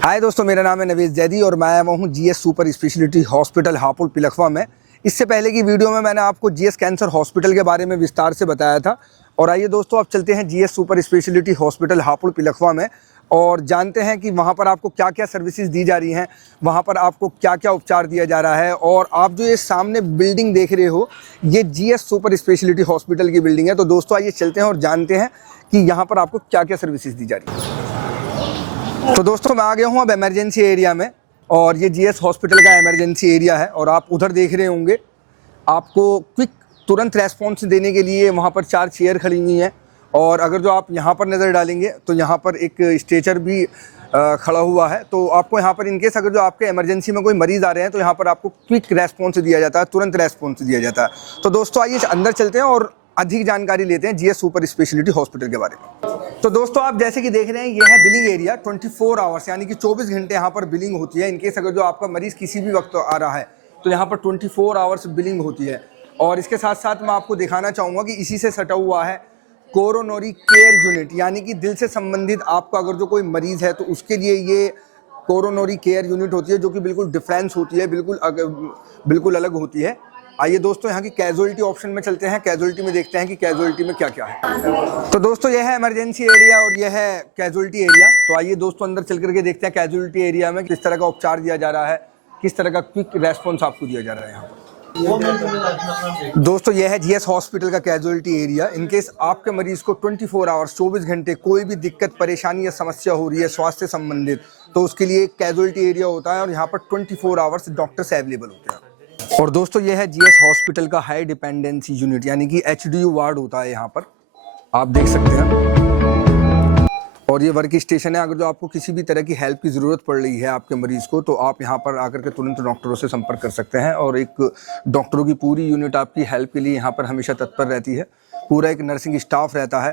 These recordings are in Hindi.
हाय दोस्तों, मेरा नाम है नवीद जैदी और मैं आया हूँ GS super speciality hospital Hapur Pilkhuwa में। इससे पहले की वीडियो में मैंने आपको जीएस कैंसर हॉस्पिटल के बारे में विस्तार से बताया था। और आइए दोस्तों, अब चलते हैं GS super speciality hospital Hapur Pilkhuwa में और जानते हैं कि वहाँ पर आपको क्या क्या सर्विसेज दी जा रही हैं, वहाँ पर आपको क्या क्या उपचार दिया जा रहा है। और आप जो ये सामने बिल्डिंग देख रहे हो, ये जीएस सुपर स्पेशलिटी हॉस्पिटल की बिल्डिंग है। तो दोस्तों आइए चलते हैं और जानते हैं कि यहाँ पर आपको क्या क्या सर्विसेज दी जा रही है। तो दोस्तों मैं आ गया हूँ अब इमरजेंसी एरिया में और ये जीएस हॉस्पिटल का इमरजेंसी एरिया है। और आप उधर देख रहे होंगे, आपको क्विक तुरंत रेस्पॉन्स देने के लिए वहाँ पर 4 चेयर खड़ी हुई हैं। और अगर जो आप यहाँ पर नज़र डालेंगे तो यहाँ पर एक स्ट्रेचर भी खड़ा हुआ है। तो आपको यहाँ पर इनकेस अगर जो आपके इमरजेंसी में कोई मरीज़ आ रहे हैं तो यहाँ पर आपको क्विक रेस्पॉन्स दिया जाता है, तुरंत रेस्पॉन्स दिया जाता है। तो दोस्तों आइए अंदर चलते हैं और अधिक जानकारी लेते हैं जीएस सुपर स्पेशलिटी हॉस्पिटल के बारे में। तो दोस्तों आप जैसे कि देख रहे हैं, ये है बिलिंग एरिया। 24 आवर्स यानी कि 24 घंटे यहाँ पर बिलिंग होती है। इनकेस अगर जो आपका मरीज़ किसी भी वक्त आ रहा है तो यहाँ पर 24 आवर्स बिलिंग होती है। और इसके साथ साथ मैं आपको दिखाना चाहूँगा कि इसी से सटा हुआ है कोरोनरी केयर यूनिट, यानी कि दिल से संबंधित आपका अगर जो कोई मरीज़ है तो उसके लिए ये कोरोनरी केयर यूनिट होती है, जो कि बिल्कुल डिफरेंस होती है, बिल्कुल अलग होती है। आइए दोस्तों यहाँ की कैजुअलिटी ऑप्शन में चलते हैं। कैजुअलिटी में देखते हैं कि कैजुअलिटी में क्या क्या है। तो दोस्तों यह है इमरजेंसी एरिया और यह है कैजुअलिटी एरिया। तो आइए दोस्तों अंदर चल करके देखते हैं कैजुअलिटी एरिया में किस तरह का उपचार दिया जा रहा है, किस तरह का क्विक रेस्पॉन्स आपको दिया जा रहा है यहाँ पर। दोस्तों यह है जीएस हॉस्पिटल का कैजुअलिटी एरिया। इनकेस आपके मरीज को 24 आवर्स 24 घंटे कोई भी दिक्कत, परेशानी या समस्या हो रही है स्वास्थ्य संबंधित, तो उसके लिए एक कैजुअलिटी एरिया होता है और यहाँ पर 24 आवर्स डॉक्टर्स अवेलेबल होते हैं। और दोस्तों यह है जीएस हॉस्पिटल का हाई डिपेंडेंसी यूनिट, यानी कि एचडीयू वार्ड होता है यहाँ पर, आप देख सकते हैं। और ये वर्क स्टेशन है। अगर जो आपको किसी भी तरह की हेल्प की ज़रूरत पड़ रही है आपके मरीज़ को, तो आप यहाँ पर आकर के तुरंत डॉक्टरों से संपर्क कर सकते हैं। और एक डॉक्टरों की पूरी यूनिट आपकी हेल्प के लिए यहाँ पर हमेशा तत्पर रहती है। पूरा एक नर्सिंग स्टाफ रहता है।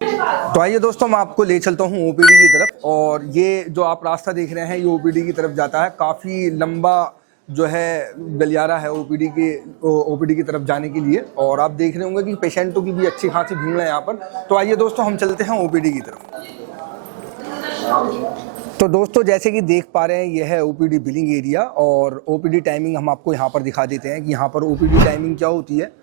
तो आइए दोस्तों मैं आपको ले चलता हूँ ओपीडी की तरफ। और ये जो आप रास्ता देख रहे हैं ये ओपीडी की तरफ जाता है। काफ़ी लंबा जो है गलियारा है ओपीडी की तरफ जाने के लिए। और आप देख रहे होंगे कि पेशेंटों की भी अच्छी खासी भीड़ है यहाँ पर। तो आइए दोस्तों हम चलते हैं ओपीडी की तरफ। तो दोस्तों जैसे कि देख पा रहे हैं, यह है ओपीडी बिलिंग एरिया और ओपीडी टाइमिंग हम आपको यहाँ पर दिखा देते हैं कि यहाँ पर ओपीडी टाइमिंग क्या होती है।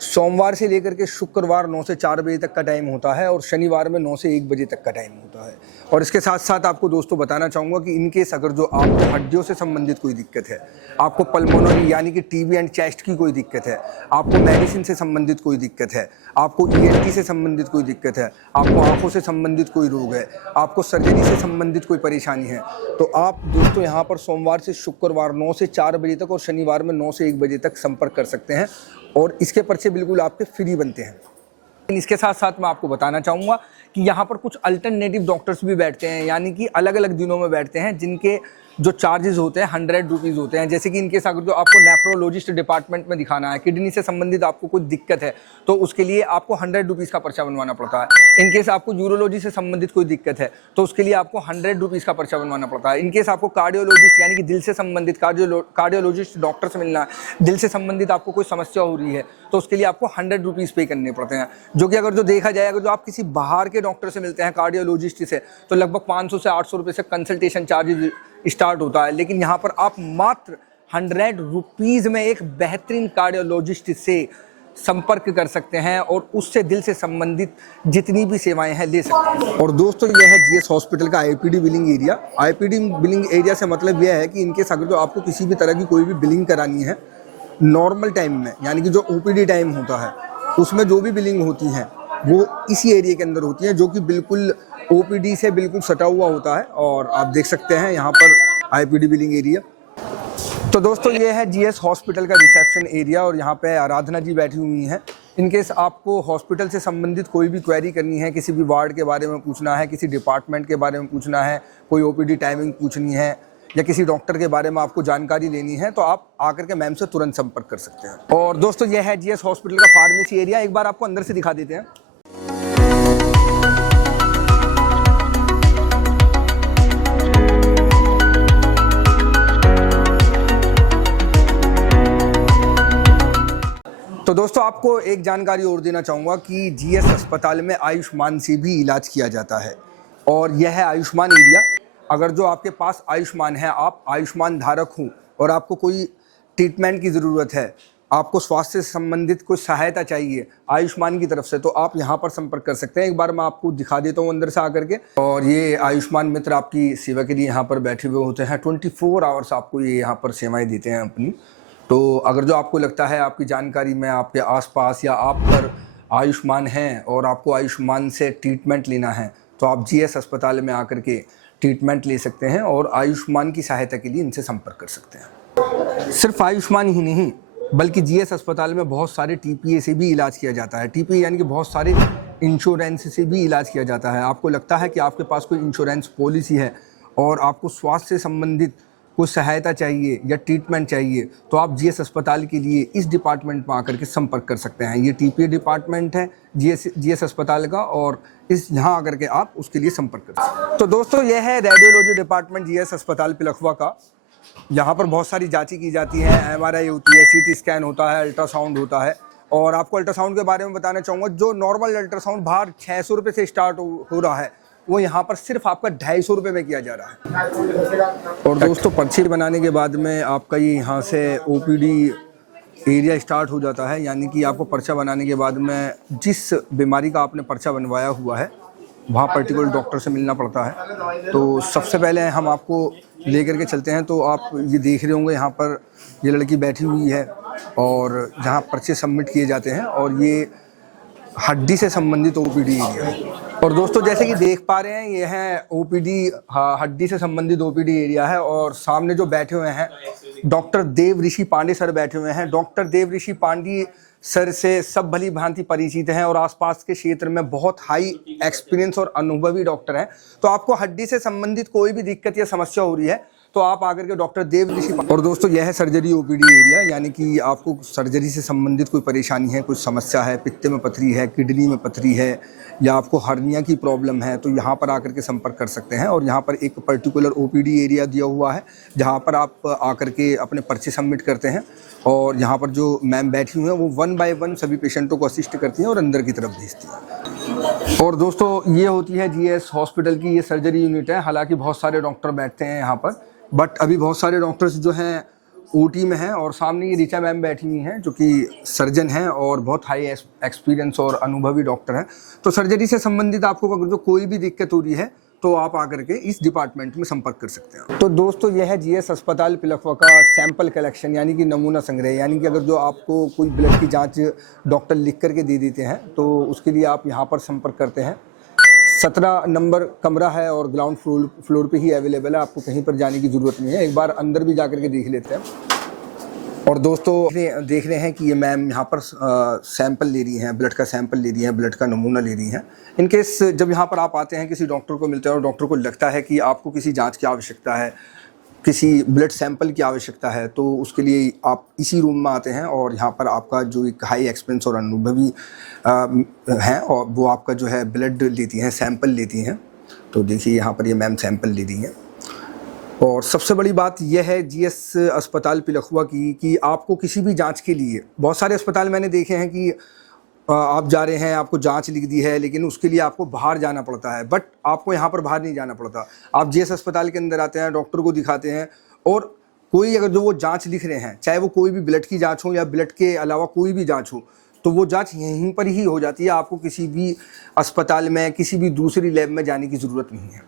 सोमवार से लेकर के शुक्रवार 9 से 4 बजे तक का टाइम होता है और शनिवार में 9 से 1 बजे तक का टाइम होता है। और इसके साथ साथ आपको दोस्तों बताना चाहूँगा कि इनकेस अगर जो आपको हड्डियों से संबंधित कोई दिक्कत है, आपको पल्मोनरी यानी कि टीबी एंड चेस्ट की कोई दिक्कत है, आपको मेडिसिन से संबंधित कोई दिक्कत है, आपको ईएनटी से संबंधित कोई दिक्कत है, आपको आँखों से संबंधित कोई रोग है, आपको सर्जरी से संबंधित कोई परेशानी है, तो आप दोस्तों यहाँ पर सोमवार से शुक्रवार 9 से 4 बजे तक और शनिवार में 9 से 1 बजे तक संपर्क कर सकते हैं। और इसके पर्चे बिल्कुल आपके फ्री बनते हैं। इसके साथ साथ मैं आपको बताना चाहूँगा कि यहाँ पर कुछ अल्टरनेटिव डॉक्टर्स भी बैठते हैं, यानी कि अलग अलग दिनों में बैठते हैं, जिनके जो चार्जेस होते हैं 100 रुपीज़ होते हैं। जैसे कि इनके साथ जो आपको नेफ्रोलॉजिस्ट डिपार्टमेंट में दिखाना है, किडनी से संबंधित आपको कोई दिक्कत है, तो उसके लिए आपको 100 रुपीज़ का पर्चा बनवाना पड़ता है। इनकेस आपको यूरोलॉजी से संबंधित कोई दिक्कत है तो उसके लिए आपको 100 रुपीज़ का पर्चा बनवाना पड़ता है। इनकेस आपको कार्डियोलॉजिस्ट यानी कि दिल से संबंधित कार्डियोलॉजिस्ट डॉक्टर से मिलना है, दिल से संबंधित आपको कोई समस्या हो रही है, तो उसके लिए आपको 100 रुपीज़ पे करने पड़ते हैं। जो कि अगर जो देखा जाए, अगर जो आप किसी बाहर के डॉक्टर से मिलते हैं कार्डियोलॉजिस्ट से, तो लगभग 500 से 800 रुपये से कंसल्टेशन चार्जेज स्टार्ट होता है। लेकिन यहाँ पर आप मात्र 100 रुपीज़ में एक बेहतरीन कार्डियोलॉजिस्ट से संपर्क कर सकते हैं और उससे दिल से संबंधित जितनी भी सेवाएं हैं ले सकते हैं। और दोस्तों यह है जीएस हॉस्पिटल का IPD billing area. IPD billing area से मतलब यह है कि इनके अगर जो आपको किसी भी तरह की कोई भी बिलिंग करानी है नॉर्मल टाइम में, यानी कि जो ओपीडी टाइम होता है उसमें जो भी बिलिंग होती है वो इसी एरिया के अंदर होती है, जो कि बिल्कुल ओपीडी से बिल्कुल सटा हुआ होता है। और आप देख सकते हैं यहाँ पर आईपीडी बिलिंग एरिया। तो दोस्तों ये है जीएस हॉस्पिटल का रिसेप्शन एरिया और यहाँ पे आराधना जी बैठी हुई हैं। इनकेस आपको हॉस्पिटल से संबंधित कोई भी क्वेरी करनी है, किसी भी वार्ड के बारे में पूछना है, किसी डिपार्टमेंट के बारे में पूछना है, कोई ओपीडी टाइमिंग पूछनी है या किसी डॉक्टर के बारे में आपको जानकारी लेनी है, तो आप आकर के मैम से तुरंत संपर्क कर सकते हैं। और दोस्तों यह है जीएस हॉस्पिटल का फार्मेसी एरिया। एक बार आपको अंदर से दिखा देते हैं। तो दोस्तों आपको एक जानकारी और देना चाहूँगा कि जीएस अस्पताल में आयुष्मान से भी इलाज किया जाता है और यह है आयुष्मान एरिया। अगर जो आपके पास आयुष्मान है, आप आयुष्मान धारक हो और आपको कोई ट्रीटमेंट की ज़रूरत है, आपको स्वास्थ्य से संबंधित कोई सहायता चाहिए आयुष्मान की तरफ से, तो आप यहाँ पर संपर्क कर सकते हैं। एक बार मैं आपको दिखा देता हूँ अंदर से आकर के। और ये आयुष्मान मित्र आपकी सेवा के लिए यहाँ पर बैठे हुए होते हैं। 24 आवर्स आपको ये यहाँ पर सेवाएं देते हैं अपनी। तो अगर जो आपको लगता है आपकी जानकारी में आपके आसपास या आप पर आयुष्मान है और आपको आयुष्मान से ट्रीटमेंट लेना है, तो आप जीएस अस्पताल में आकर के ट्रीटमेंट ले सकते हैं और आयुष्मान की सहायता के लिए इनसे संपर्क कर सकते हैं। सिर्फ आयुष्मान ही नहीं, बल्कि जीएस अस्पताल में बहुत सारे टीपीए से भी इलाज किया जाता है। टीपीए यानी कि बहुत सारे इंश्योरेंस से भी इलाज किया जाता है। आपको लगता है कि आपके पास कोई इंश्योरेंस पॉलिसी है और आपको स्वास्थ्य से संबंधित कोई सहायता चाहिए या ट्रीटमेंट चाहिए, तो आप जीएस अस्पताल के लिए इस डिपार्टमेंट में आकर के संपर्क कर सकते हैं। ये टीपीए डिपार्टमेंट है जीएस अस्पताल का, और यहाँ आकर के आप उसके लिए संपर्क कर सकते हैं। तो दोस्तों, यह है रेडियोलॉजी डिपार्टमेंट जीएस अस्पताल पिलखुआ का। यहाँ पर बहुत सारी जांचें की जाती हैं, एमआरआई होती है, सीटी स्कैन होता है, अल्ट्रासाउंड होता है। और आपको अल्ट्रासाउंड के बारे में बताना चाहूँगा, जो नॉर्मल अल्ट्रासाउंड बाहर 600 रुपये से स्टार्ट हो रहा है, वो यहाँ पर सिर्फ आपका 250 रुपये में किया जा रहा है। और दोस्तों, पर्ची बनाने के बाद में आपका ये यहाँ से ओपीडी एरिया स्टार्ट हो जाता है। यानी कि आपको पर्चा बनाने के बाद में जिस बीमारी का आपने पर्चा बनवाया हुआ है, वहाँ पर्टिकुलर डॉक्टर से मिलना पड़ता है। तो सबसे पहले हम आपको लेकर के चलते हैं। तो आप ये देख रहे होंगे, यहाँ पर ये लड़की बैठी हुई है और जहाँ पर्चे सबमिट किए जाते हैं, और ये हड्डी से संबंधित ओपीडी एरिया है। और दोस्तों, जैसे कि देख पा रहे हैं, ये है ओपीडी, हड्डी से संबंधित ओपीडी एरिया है। और सामने जो बैठे हुए हैं डॉक्टर देव ऋषि पांडे सर बैठे हुए हैं। डॉक्टर देव ऋषि पांडे सर से सब भली भांति परिचित हैं और आसपास के क्षेत्र में बहुत हाई एक्सपीरियंस और अनुभवी डॉक्टर हैं। तो आपको हड्डी से संबंधित कोई भी दिक्कत या समस्या हो रही है, तो आप आकर के डॉक्टर देव ऋषि। और दोस्तों, यह है सर्जरी ओपीडी एरिया। यानी कि आपको सर्जरी से संबंधित कोई परेशानी है, कुछ समस्या है, पित्ते में पथरी है, किडनी में पथरी है, या आपको हर्निया की प्रॉब्लम है, तो यहाँ पर आकर के संपर्क कर सकते हैं। और यहाँ पर एक पर्टिकुलर ओपीडी एरिया दिया हुआ है, जहाँ पर आप आकर के अपने पर्चे सबमिट करते हैं। और यहाँ पर जो मैम बैठी हुई हैं, वो 1 बाय 1 सभी पेशेंटों को असिस्ट करती हैं और अंदर की तरफ भेजती हैं। और दोस्तों, ये होती है जीएस हॉस्पिटल की ये सर्जरी यूनिट है। हालांकि बहुत सारे डॉक्टर बैठते हैं यहाँ पर, बट अभी बहुत सारे डॉक्टर्स जो हैं ओटी में हैं। और सामने ये ऋचा मैम बैठी हुई हैं, जो कि सर्जन हैं और बहुत हाई एक्सपीरियंस और अनुभवी डॉक्टर हैं। तो सर्जरी से संबंधित आपको अगर जो कोई भी दिक्कत हो रही है, तो आप आकर के इस डिपार्टमेंट में संपर्क कर सकते हैं। तो दोस्तों, यह है जीएस अस्पताल पिलखुआ का सैंपल कलेक्शन, यानी कि नमूना संग्रह। यानी कि अगर जो आपको कोई ब्लड की जाँच डॉक्टर लिख करके दे देते हैं, तो उसके लिए आप यहाँ पर संपर्क करते हैं। 17 नंबर कमरा है और ग्राउंड फ्लोर पे ही अवेलेबल है। आपको कहीं पर जाने की ज़रूरत नहीं है। एक बार अंदर भी जाकर के देख लेते हैं। और दोस्तों, देख रहे हैं कि ये मैम यहाँ पर सैंपल ले रही हैं, ब्लड का सैंपल ले रही हैं, ब्लड का नमूना ले रही हैं। इनकेस जब यहाँ पर आप आते हैं, किसी डॉक्टर को मिलते हैं और डॉक्टर को लगता है कि आपको किसी जाँच की आवश्यकता है, किसी ब्लड सैंपल की आवश्यकता है, तो उसके लिए आप इसी रूम में आते हैं। और यहाँ पर आपका जो एक हाई एक्सपीरियंस और अनुभवी हैं, और वो आपका जो है ब्लड लेती हैं, सैंपल लेती हैं। तो देखिए, यहाँ पर ये मैम सैंपल ले रही हैं। और सबसे बड़ी बात यह है जीएस अस्पताल पिलखुआ की, कि आपको किसी भी जांच के लिए, बहुत सारे अस्पताल मैंने देखे हैं कि आप जा रहे हैं, आपको जांच लिख दी है, लेकिन उसके लिए आपको बाहर जाना पड़ता है। बट आपको यहाँ पर बाहर नहीं जाना पड़ता। आप जीएस अस्पताल के अंदर आते हैं, डॉक्टर को दिखाते हैं, और कोई अगर जो वो जांच लिख रहे हैं, चाहे वो कोई भी ब्लड की जांच हो या ब्लड के अलावा कोई भी जांच हो, तो वो जांच यहीं पर ही हो जाती है। आपको किसी भी अस्पताल में, किसी भी दूसरी लैब में जाने की ज़रूरत नहीं है।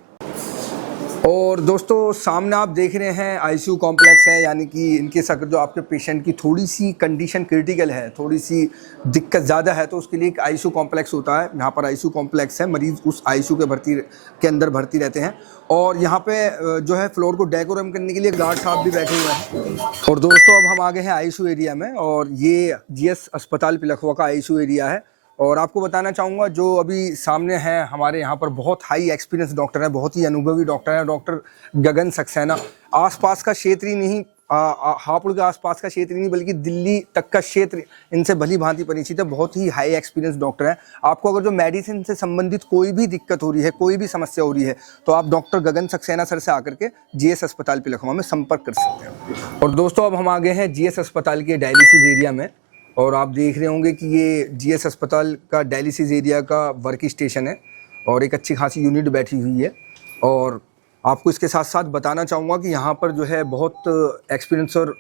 और दोस्तों, सामने आप देख रहे हैं आईसीयू कॉम्प्लेक्स है। यानी कि इनके अगर जो आपके पेशेंट की थोड़ी सी कंडीशन क्रिटिकल है, थोड़ी सी दिक्कत ज़्यादा है, तो उसके लिए एक आईसीयू कॉम्प्लेक्स होता है। यहाँ पर आईसीयू कॉम्प्लेक्स है, मरीज़ उस आईसीयू के अंदर भर्ती रहते हैं। और यहाँ पे जो है फ्लोर को डेकोरेट करने के लिए गार्ड साहब भी बैठे हुए हैं। और दोस्तों, अब हम आ गए हैं आईसीयू एरिया में, और ये जीएस अस्पताल पिलखुआ का आईसीयू एरिया है। और आपको बताना चाहूँगा, जो अभी सामने हैं हमारे यहाँ पर बहुत हाई एक्सपीरियंस डॉक्टर हैं, बहुत ही अनुभवी डॉक्टर हैं, डॉक्टर गगन सक्सेना। आसपास का क्षेत्र ही नहीं, हापुड़ के आसपास का क्षेत्र नहीं, बल्कि दिल्ली तक का क्षेत्र इनसे भली भांति परिचित है। बहुत ही हाई एक्सपीरियंस डॉक्टर हैं। आपको अगर जो मेडिसिन से संबंधित कोई भी दिक्कत हो रही है, कोई भी समस्या हो रही है, तो आप डॉक्टर गगन सक्सेना सर से आकर के जीएस अस्पताल पिलखुआ में संपर्क कर सकते हैं। और दोस्तों, अब हम आ गए हैं जीएस अस्पताल के डायलिसिस एरिया में। और आप देख रहे होंगे कि ये जीएस अस्पताल का डायलिसिस एरिया का वर्क स्टेशन है, और एक अच्छी खासी यूनिट बैठी हुई है। और आपको इसके साथ साथ बताना चाहूँगा कि यहाँ पर जो है बहुत एक्सपीरियंस और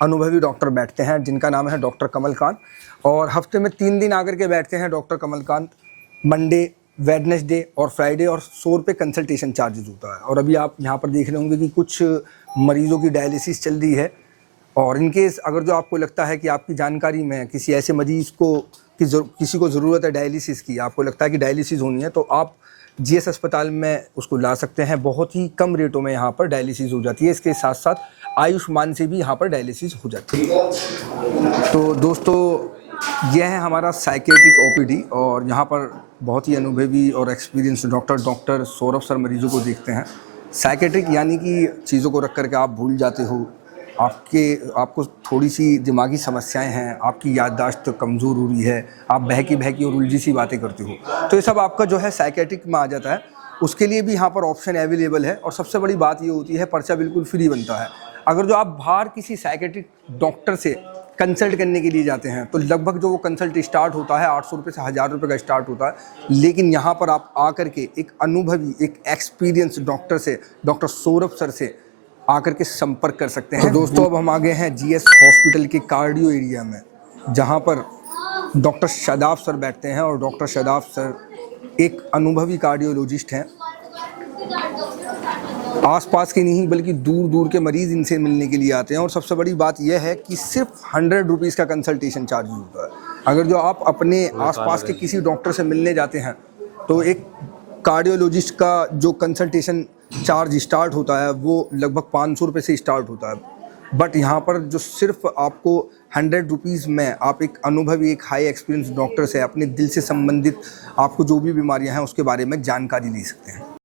अनुभवी डॉक्टर बैठते हैं जिनका नाम है डॉक्टर कमलकांत, और हफ्ते में 3 दिन आकर के बैठते हैं डॉक्टर कमलकांत। मंडे, वेडनेसडे और फ्राइडे, और 100 रुपये कंसल्टेशन चार्जेस होता है। और अभी आप यहाँ पर देख रहे होंगे कि कुछ मरीज़ों की डायलिसिस चल रही है, और इनकेस अगर जो आपको लगता है कि आपकी जानकारी में किसी ऐसे मरीज़ को किसी को ज़रूरत है डायलिसिस की, आपको लगता है कि डायलिसिस होनी है, तो आप जीएस अस्पताल में उसको ला सकते हैं। बहुत ही कम रेटों में यहाँ पर डायलिसिस हो जाती है। इसके साथ साथ आयुष्मान से भी यहाँ पर डायलिसिस हो जाती है। तो दोस्तों, यह है हमारा साइकेट्रिक ओपीडी, और यहाँ पर बहुत ही अनुभवी और एक्सपीरियंस डॉक्टर सौरभ सर मरीजों को देखते हैं। साइकेट्रिक यानी कि चीज़ों को रख करके आप भूल जाते हो, आपको थोड़ी सी दिमागी समस्याएं हैं, आपकी याददाश्त कमज़ोर हो रही है, आप बहकी और उलझी सी बातें करते हो, तो ये सब आपका जो है साइकेट्रिक में आ जाता है। उसके लिए भी यहाँ पर ऑप्शन अवेलेबल है, और सबसे बड़ी बात ये होती है पर्चा बिल्कुल फ्री बनता है। अगर जो आप बाहर किसी साइकेट्रिक डॉक्टर से कंसल्ट करने के लिए जाते हैं तो लगभग जो वो कंसल्ट स्टार्ट होता है 800 रुपये से 1000 रुपये का स्टार्ट होता है, लेकिन यहाँ पर आप आकर के एक अनुभवी, एक एक्सपीरियंस डॉक्टर से, डॉक्टर सौरभ सर से आकर के संपर्क कर सकते हैं। तो दोस्तों, अब हम आ गए हैं जीएस हॉस्पिटल के कार्डियो एरिया में, जहाँ पर डॉक्टर शादाब सर बैठते हैं, और डॉक्टर शादाब सर एक अनुभवी कार्डियोलॉजिस्ट हैं। आसपास के नहीं बल्कि दूर दूर के मरीज़ इनसे मिलने के लिए आते हैं, और सबसे बड़ी बात यह है कि सिर्फ 100 रुपीज़ का कंसल्टेशन चार्ज होता है। अगर जो आप अपने आसपास के किसी डॉक्टर से मिलने जाते हैं तो एक कार्डियोलॉजिस्ट का जो कंसल्टेशन चार्ज स्टार्ट होता है वो लगभग 500 रुपये से स्टार्ट होता है। बट यहाँ पर जो सिर्फ आपको 100 रुपीज़ में आप एक अनुभवी, एक हाई एक्सपीरियंस डॉक्टर से अपने दिल से संबंधित आपको जो भी बीमारियाँ हैं उसके बारे में जानकारी ले सकते हैं।